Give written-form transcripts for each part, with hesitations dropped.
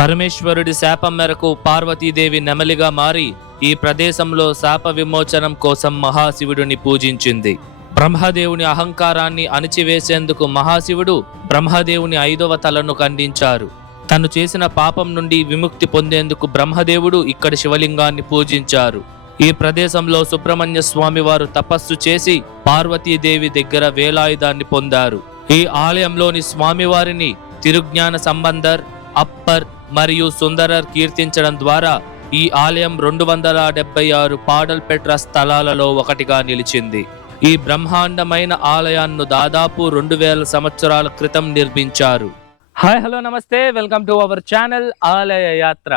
పరమేశ్వరుడి శాపం మేరకు పార్వతీదేవి నెమలిగా మారి ఈ ప్రదేశంలో శాప విమోచనం కోసం మహాశివుడిని పూజించింది. బ్రహ్మదేవుని అహంకారాన్ని అణిచివేసేందుకు మహాశివుడు బ్రహ్మదేవుని 5వ తలను ఖండించారు. తను చేసిన పాపం నుండి విముక్తి పొందేందుకు బ్రహ్మదేవుడు ఇక్కడ శివలింగాన్ని పూజించారు. ఈ ప్రదేశంలో సుబ్రహ్మణ్య స్వామి వారు తపస్సు చేసి పార్వతీదేవి దగ్గర వేలాయుధాన్ని పొందారు. ఈ ఆలయంలోని స్వామివారిని తిరుజ్ఞాన సంబంధర్, అప్పర్ మరియు సుందరర్ కీర్తించడం ద్వారా ఈ ఆలయం 276 పాడల్పెట్ర స్థలాలలో ఒకటిగా నిలిచింది. ఈ బ్రహ్మాండమైన ఆలయాన్ని దాదాపు 2000 సంవత్సరాల క్రితం నిర్మించారు. హాయ్ హలో నమస్తే, వెల్కమ్ టు అవర్ ఛానల్ ఆలయ యాత్ర.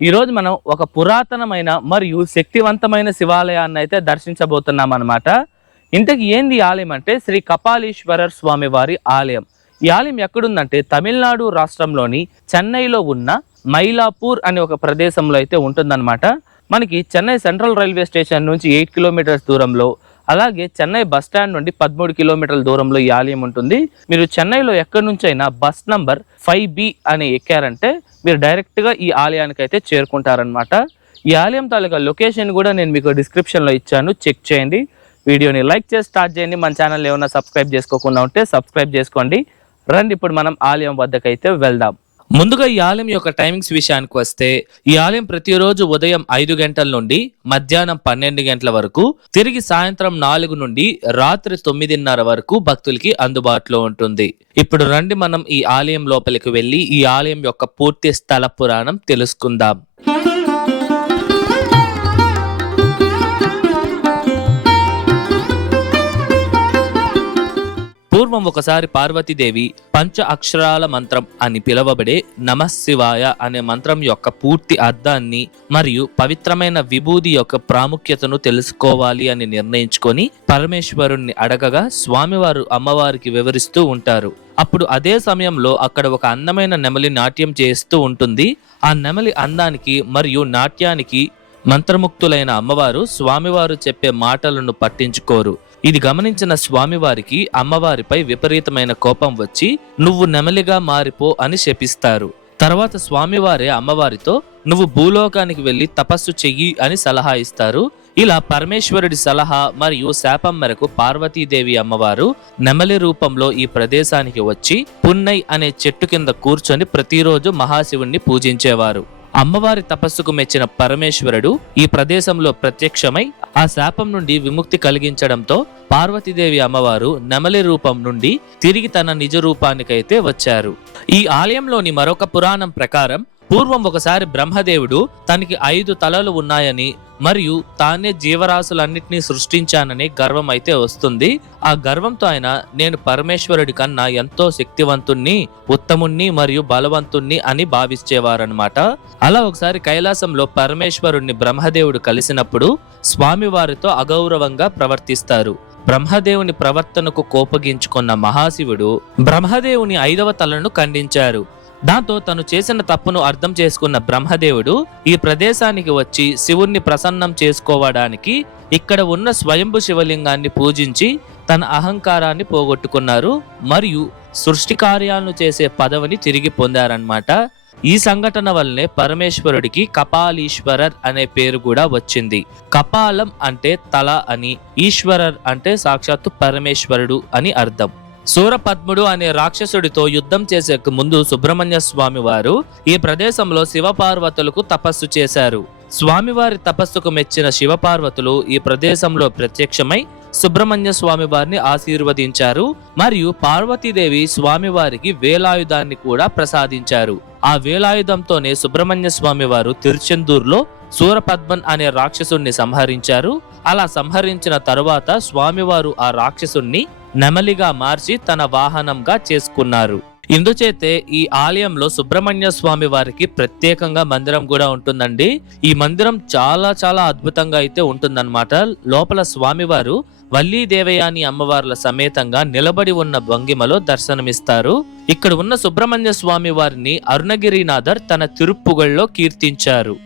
ఈరోజు మనం ఒక పురాతనమైన మరియు శక్తివంతమైన శివాలయాన్ని అయితే దర్శించబోతున్నాం అన్నమాట. ఇంతకీ ఏంది ఆలయం అంటే శ్రీ కపాలీశ్వరర్ స్వామి వారి ఆలయం. ఈ ఆలయం ఎక్కడుందంటే తమిళనాడు రాష్ట్రంలోని చెన్నైలో ఉన్న మైలాపూర్ అనే ఒక ప్రదేశంలో అయితే ఉంటుందన్నమాట. మనకి చెన్నై సెంట్రల్ రైల్వే స్టేషన్ నుంచి 8 కిలోమీటర్స్ దూరంలో, అలాగే చెన్నై బస్ స్టాండ్ నుండి 13 కిలోమీటర్ల దూరంలో ఈ ఆలయం ఉంటుంది. మీరు చెన్నైలో ఎక్కడి నుంచైనా బస్ నంబర్ 5B అని ఎక్కారంటే మీరు డైరెక్ట్గా ఈ ఆలయానికి అయితే చేరుకుంటారనమాట. ఈ ఆలయం తాలూకా లొకేషన్ కూడా నేను మీకు డిస్క్రిప్షన్లో ఇచ్చాను, చెక్ చేయండి. వీడియోని లైక్ చేసి స్టార్ట్ చేయండి. మన ఛానల్ ఏమైనా సబ్స్క్రైబ్ చేసుకోకుండా ఉంటే సబ్స్క్రైబ్ చేసుకోండి. రండి ఇప్పుడు మనం ఆలయం వద్దకైతే వెళ్దాం. ముందుగా ఈ ఆలయం యొక్క టైమింగ్స్ విషయానికి వస్తే, ఈ ఆలయం ప్రతిరోజు ఉదయం 5 గంటల నుండి మధ్యాహ్నం 12 గంటల వరకు, తిరిగి సాయంత్రం 4 నుండి రాత్రి 9:30 వరకు భక్తులకి అందుబాటులో ఉంటుంది. ఇప్పుడు రండి మనం ఈ ఆలయం లోపలికి వెళ్ళి ఈ ఆలయం యొక్క పూర్తి స్థల పురాణం తెలుసుకుందాం. పూర్వం ఒకసారి పార్వతీదేవి పంచ అక్షరాల మంత్రం అని పిలువబడే నమఃశివాయ అనే మంత్రం యొక్క పూర్తి అర్థాన్ని మరియు పవిత్రమైన విభూది యొక్క ప్రాముఖ్యతను తెలుసుకోవాలి అని నిర్ణయించుకొని పరమేశ్వరుణ్ణి అడగగా స్వామివారు అమ్మవారికి వివరిస్తూ ఉంటారు. అప్పుడు అదే సమయంలో అక్కడ ఒక అందమైన నెమలి నాట్యం చేస్తూ ఉంటుంది. ఆ నెమలి అందానికి మరియు నాట్యానికి మంత్రముక్తులైన అమ్మవారు స్వామివారు చెప్పే మాటలను పట్టించుకోరు. ఇది గమనించిన స్వామివారికి అమ్మవారిపై విపరీతమైన కోపం వచ్చి నువ్వు నెమలిగా మారిపో అని శపిస్తారు. తర్వాత స్వామివారే అమ్మవారితో నువ్వు భూలోకానికి వెళ్లి తపస్సు చెయ్యి అని సలహా ఇస్తారు. ఇలా పరమేశ్వరుడి సలహా మరియు శాపం మేరకు పార్వతీదేవి అమ్మవారు నెమలి రూపంలో ఈ ప్రదేశానికి వచ్చి పున్నై అనే చెట్టు కింద కూర్చొని ప్రతిరోజు మహాశివుణ్ణి పూజించేవారు. అమ్మవారి తపస్సుకు మెచ్చిన పరమేశ్వరుడు ఈ ప్రదేశంలో ప్రత్యక్షమై ఆ శాపం నుండి విముక్తి కలిగించడంతో పార్వతీదేవి అమ్మవారు నెమలి రూపం నుండి తిరిగి తన నిజ రూపానికైతే వచ్చారు. ఈ ఆలయంలోని మరొక పురాణం ప్రకారం పూర్వం ఒకసారి బ్రహ్మదేవుడు తనకి 5 తలలు ఉన్నాయని మరియు తానే జీవరాశులన్నిటినీ సృష్టించానని గర్వం అయితే వస్తుంది. ఆ గర్వంతో ఆయన నేను పరమేశ్వరుడి కన్నా ఎంతో శక్తివంతుణ్ణి, ఉత్తముణ్ణి మరియు బలవంతుణ్ణి అని భావించేవారనమాట. అలా ఒకసారి కైలాసంలో పరమేశ్వరుణ్ణి బ్రహ్మదేవుడు కలిసినప్పుడు స్వామివారితో అగౌరవంగా ప్రవర్తిస్తారు. బ్రహ్మదేవుని ప్రవర్తనకు కోపగించుకున్న మహాశివుడు బ్రహ్మదేవుని 5వ తలను ఖండించారు. దాంతో తను చేసిన తప్పును అర్థం చేసుకున్న బ్రహ్మదేవుడు ఈ ప్రదేశానికి వచ్చి శివుణ్ణి ప్రసన్నం చేసుకోవడానికి ఇక్కడ ఉన్న స్వయంభు శివలింగాన్ని పూజించి తన అహంకారాన్ని పోగొట్టుకున్నారు మరియు సృష్టి కార్యాలను చేసే పదవిని తిరిగి పొందారన్నమాట. ఈ సంఘటన వల్లనే పరమేశ్వరుడికి కపాలీశ్వరర్ అనే పేరు కూడా వచ్చింది. కపాలం అంటే తల అని, ఈశ్వరర్ అంటే సాక్షాత్తు పరమేశ్వరుడు అని అర్థం. సూరపద్ముడు అనే రాక్షసుడితో యుద్ధం చేసే ముందు సుబ్రహ్మణ్య స్వామి వారు ఈ ప్రదేశంలో శివపార్వతులకు తపస్సు చేశారు. స్వామివారి తపస్సుకు మెచ్చిన శివపార్వతులు ఈ ప్రదేశంలో ప్రత్యక్షమై సుబ్రహ్మణ్య స్వామి వారిని ఆశీర్వదించారు మరియు పార్వతీదేవి స్వామివారికి వేలాయుధాన్ని కూడా ప్రసాదించారు. ఆ వేలాయుధంతోనే సుబ్రహ్మణ్య స్వామి వారు తిరుచెందూరులో సూరపద్మన్ అనే రాక్షసుణ్ణి సంహరించారు. అలా సంహరించిన తరువాత స్వామివారు ఆ రాక్షసుణ్ణి నెమలిగా మార్చి తన వాహనంగా చేసుకున్నారు. ఇందుచేతే ఈ ఆలయంలో సుబ్రహ్మణ్య స్వామి వారికి ప్రత్యేకంగా మందిరం కూడా ఉంటుందండి. ఈ మందిరం చాలా చాలా అద్భుతంగా అయితే ఉంటుందన్నమాట. లోపల స్వామివారు వల్లీ దేవయాని అమ్మవార్ల సమేతంగా నిలబడి ఉన్న భంగిమలో దర్శనమిస్తారు. ఇక్కడ ఉన్న సుబ్రహ్మణ్య స్వామి వారిని అరుణగిరినాథర్ తన తిరుప్పుగళ్ళలో కీర్తించారు.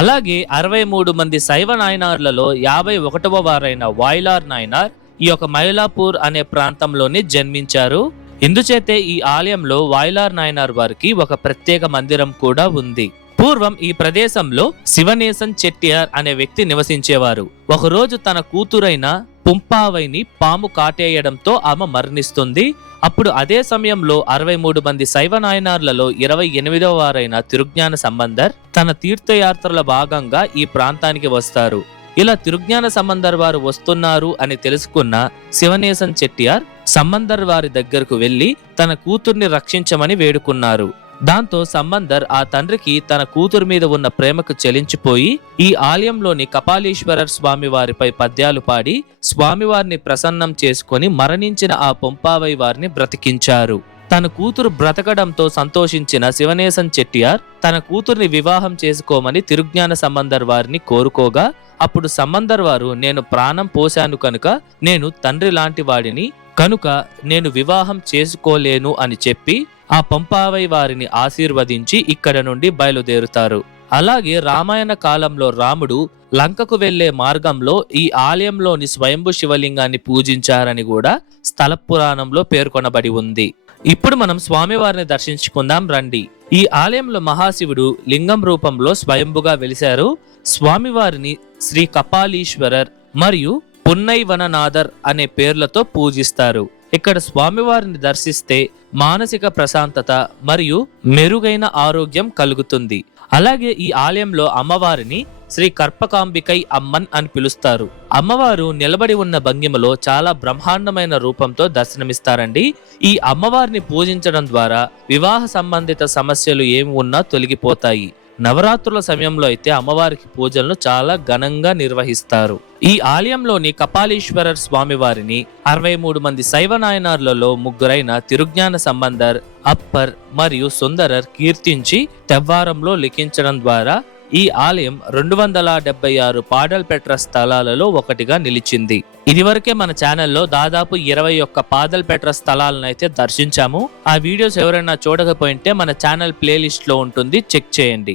అలాగే 63 మంది శైవ నాయనార్లలో 51వ వారైన వాయిలార్ నాయనార్ ఈ యొక్క మైలాపూర్ అనే ప్రాంతంలోనే జన్మించారు. ఇందుచేతే ఈ ఆలయంలో వాయిలార్ నాయనార్ వారికి ఒక ప్రత్యేక మందిరం కూడా ఉంది. పూర్వం ఈ ప్రదేశంలో శివనేసన్ చెట్టియార్ అనే వ్యక్తి నివసించేవారు. ఒకరోజు తన కూతురైన పుంపావైని పాము కాటేయడంతో ఆమె మరణిస్తుంది. అప్పుడు అదే సమయంలో 63 మంది శైవ నాయనార్లలో 28వ వారైన తిరుజ్ఞాన సంబంధర్ తన తీర్థయాత్రల భాగంగా ఈ ప్రాంతానికి వస్తారు. ఇలా తిరుజ్ఞాన సంబంధర్ వారు వస్తున్నారు అని తెలుసుకున్న శివనేసన్ చెట్టియార్ సంబంధర్ వారి దగ్గరకు వెళ్లి తన కూతుర్ని రక్షించమని వేడుకున్నారు. దాంతో సంబంధర్ ఆ తండ్రికి తన కూతురు మీద ఉన్న ప్రేమకు చెలించిపోయి ఈ ఆలయంలోని కపాలీశ్వరర్ స్వామి వారిపై పద్యాలు పాడి స్వామివారిని ప్రసన్నం చేసుకుని మరణించిన ఆ పొంపావై వారిని బ్రతికించారు. తన కూతురు బ్రతకడంతో సంతోషించిన శివనేసన్ చెట్టియార్ తన కూతుర్ని వివాహం చేసుకోమని తిరుజ్ఞాన సంబంధర్ వారిని కోరుకోగా అప్పుడు సంబంధర్ వారు, నేను ప్రాణం పోశాను కనుక నేను తండ్రి లాంటి వాడిని కనుక నేను వివాహం చేసుకోలేను అని చెప్పి ఆ పంపావై వారిని ఆశీర్వదించి ఇక్కడ నుండి బయలుదేరుతారు. అలాగే రామాయణ కాలంలో రాముడు లంకకు వెళ్లే మార్గంలో ఈ ఆలయంలోని స్వయంభు శివలింగాన్ని పూజించారని కూడా స్థల పురాణంలో పేర్కొనబడి ఉంది. ఇప్పుడు మనం స్వామివారిని దర్శించుకుందాం రండి. ఈ ఆలయంలో మహాశివుడు లింగం రూపంలో స్వయంభుగా వెలిశారు. స్వామివారిని శ్రీ కపాలీశ్వరర్ మరియు పున్నైవననాథర్ అనే పేర్లతో పూజిస్తారు. ఇక్కడ స్వామివారిని దర్శిస్తే మానసిక ప్రశాంతత మరియు మెరుగైన ఆరోగ్యం కలుగుతుంది. అలాగే ఈ ఆలయంలో అమ్మవారిని శ్రీ కర్పకాంబికై అమ్మన్ అని పిలుస్తారు. అమ్మవారు నిలబడి ఉన్న భంగిమలో చాలా బ్రహ్మాండమైన రూపంతో దర్శనమిస్తారండి. ఈ అమ్మవారిని పూజించడం ద్వారా వివాహ సంబంధిత సమస్యలు ఏమి ఉన్నా తొలగిపోతాయి. నవరాత్రుల సమయంలో అయితే అమ్మవారికి పూజలను చాలా ఘనంగా నిర్వహిస్తారు. ఈ ఆలయంలోని కపాలీశ్వరర్ స్వామి వారిని 63 మంది శైవ నాయనార్లలో ముగ్గురైన తిరుజ్ఞాన సంబంధర్, అప్పర్ మరియు సుందరర్ కీర్తించి తెవ్వారంలో లిఖించడం ద్వారా ఈ ఆలయం 276 పాడల్ పెట్ర స్థలాలలో ఒకటిగా నిలిచింది. ఇదివరకే మన ఛానల్లో దాదాపు 21 పాదల్ పెట్ర స్థలాలను అయితే దర్శించాము. ఆ వీడియోస్ ఎవరైనా చూడకపోయింటే మన ఛానల్ ప్లేలిస్ట్ లో ఉంటుంది, చెక్ చేయండి.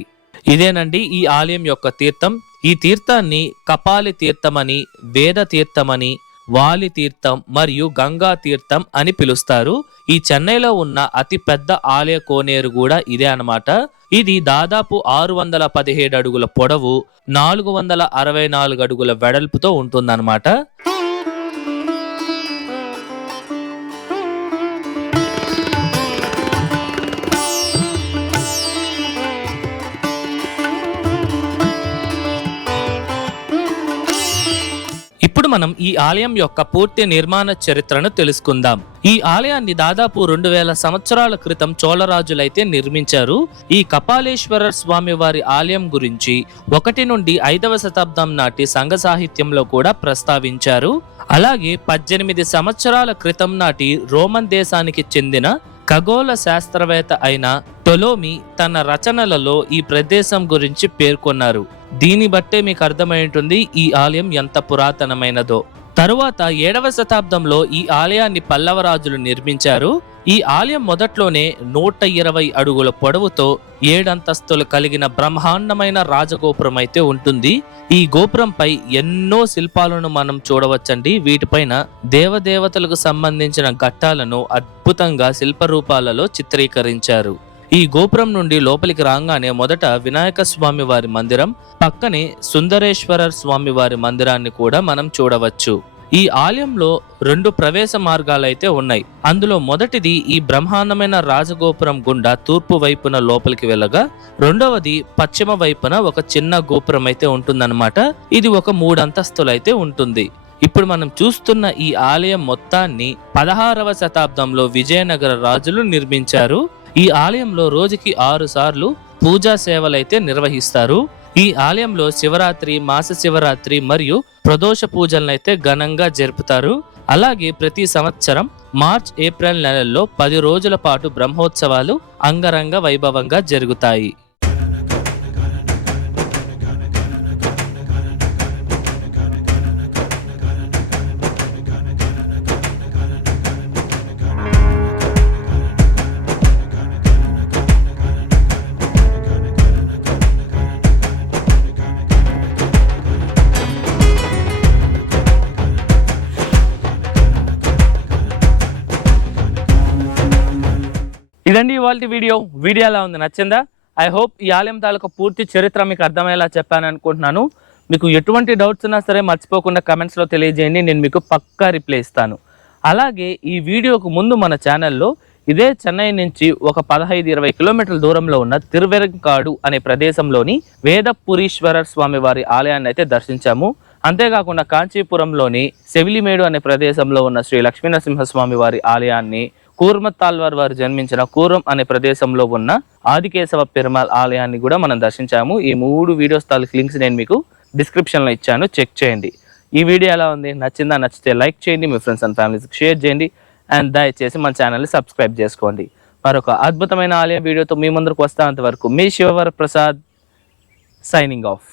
ఇదేనండి ఈ ఆలయం యొక్క తీర్థం. ఈ తీర్థాన్ని కపాలి తీర్థమని, వేద తీర్థమని, వాలి తీర్థం మరియు గంగా తీర్థం అని పిలుస్తారు. ఈ చెన్నైలో ఉన్న అతి పెద్ద ఆలయ కోనేరు కూడా ఇదే అన్నమాట. ఇది దాదాపు 617 అడుగుల పొడవు, 464 అడుగుల వెడల్పుతో ఉంటుందన్నమాట. ఇప్పుడు మనం ఈ ఆలయం యొక్క పూర్తి నిర్మాణ చరిత్రను తెలుసుకుందాం. ఈ ఆలయాన్ని దాదాపు 2000 సంవత్సరాల క్రితం చోళరాజులైతే నిర్మించారు. ఈ కపాలేశ్వర స్వామి వారి ఆలయం గురించి 1 నుండి 5వ శతాబ్దం నాటి సంఘ సాహిత్యంలో కూడా ప్రస్తావించారు. అలాగే 18 సంవత్సరాల క్రితం నాటి రోమన్ దేశానికి చెందిన ఖగోళ శాస్త్రవేత్త అయిన టొలోమి తన రచనలలో ఈ ప్రదేశం గురించి పేర్కొన్నారు. దీన్ని బట్టే మీకు అర్థమై ఉంటుంది ఈ ఆలయం ఎంత పురాతనమైనదో. తరువాత 7వ శతాబ్దంలో ఈ ఆలయాన్ని పల్లవ రాజులు నిర్మించారు. ఈ ఆలయం మొదట్లోనే 120 అడుగుల పొడవుతో 7 అంతస్తులు కలిగిన బ్రహ్మాండమైన రాజగోపురం అయితే ఉంటుంది. ఈ గోపురంపై ఎన్నో శిల్పాలను మనం చూడవచ్చండి. వీటిపైన దేవదేవతలకు సంబంధించిన ఘట్టాలను అద్భుతంగా శిల్పరూపాలలో చిత్రీకరించారు. ఈ గోపురం నుండి లోపలికి రాగానే మొదట వినాయక స్వామి వారి మందిరం, పక్కనే సుందరేశ్వరర్ స్వామి వారి మందిరాన్ని కూడా మనం చూడవచ్చు. ఈ ఆలయంలో 2 ప్రవేశ మార్గాలైతే ఉన్నాయి. అందులో మొదటిది ఈ బ్రహ్మాండమైన రాజగోపురం గుండా తూర్పు వైపున లోపలికి వెళ్ళగా, రెండవది పశ్చిమ వైపున ఒక చిన్న గోపురం అయితే ఉంటుందన్నమాట. ఇది ఒక 3 అంతస్తులు అయితే ఉంటుంది. ఇప్పుడు మనం చూస్తున్న ఈ ఆలయం మొత్తాన్ని 16వ శతాబ్దంలో విజయనగర రాజులు నిర్మించారు. ఈ ఆలయంలో రోజుకి 6 సార్లు పూజా సేవలైతే నిర్వహిస్తారు. ఈ ఆలయంలో శివరాత్రి, మాస శివరాత్రి మరియు ప్రదోష పూజలనైతే ఘనంగా జరుపుతారు. అలాగే ప్రతి సంవత్సరం మార్చ్, ఏప్రిల్ నెలల్లో 10 రోజుల పాటు బ్రహ్మోత్సవాలు అంగరంగ వైభవంగా జరుగుతాయి. ఇదండి ఇవాల్టి వీడియో ఎలా ఉంది, నచ్చిందా? ఐ హోప్ ఈ ఆలయం తాలూకా పూర్తి చరిత్ర మీకు అర్థమయ్యేలా చెప్పాను అనుకుంటున్నాను. మీకు ఎటువంటి డౌట్స్ ఉన్నా సరే మర్చిపోకుండా కమెంట్స్లో తెలియజేయండి, నేను మీకు పక్కా రిప్లై ఇస్తాను. అలాగే ఈ వీడియోకు ముందు మన ఛానల్లో ఇదే చెన్నై నుంచి ఒక 15-20 కిలోమీటర్ల దూరంలో ఉన్న తిరువెరంకాడు అనే ప్రదేశంలోని వేదపురీశ్వర స్వామి వారి ఆలయాన్ని అయితే దర్శించాము. అంతేకాకుండా కాంచీపురంలోని సెవిలిమేడు అనే ప్రదేశంలో ఉన్న శ్రీ లక్ష్మీనరసింహస్వామి వారి ఆలయాన్ని, కూర్మత్తాల్వార్ వారు జన్మించిన కూరం అనే ప్రదేశంలో ఉన్న ఆదికేశవ పెరుమాళ్ ఆలయాన్ని కూడా మనం దర్శించాము. ఈ 3 వీడియోస్ తాలూకు లింక్స్ నేను మీకు డిస్క్రిప్షన్లో ఇచ్చాను, చెక్ చేయండి. ఈ వీడియో ఎలా ఉంది, నచ్చిందా? నచ్చితే లైక్ చేయండి, మీ ఫ్రెండ్స్ అండ్ ఫ్యామిలీస్కి షేర్ చేయండి, అండ్ దయచేసి మన ఛానల్ని సబ్స్క్రైబ్ చేసుకోండి. మరొక అద్భుతమైన ఆలయ వీడియోతో మీ ముందుకు వస్తా. అంతవరకు మీ శివవర ప్రసాద్ సైనింగ్ ఆఫ్.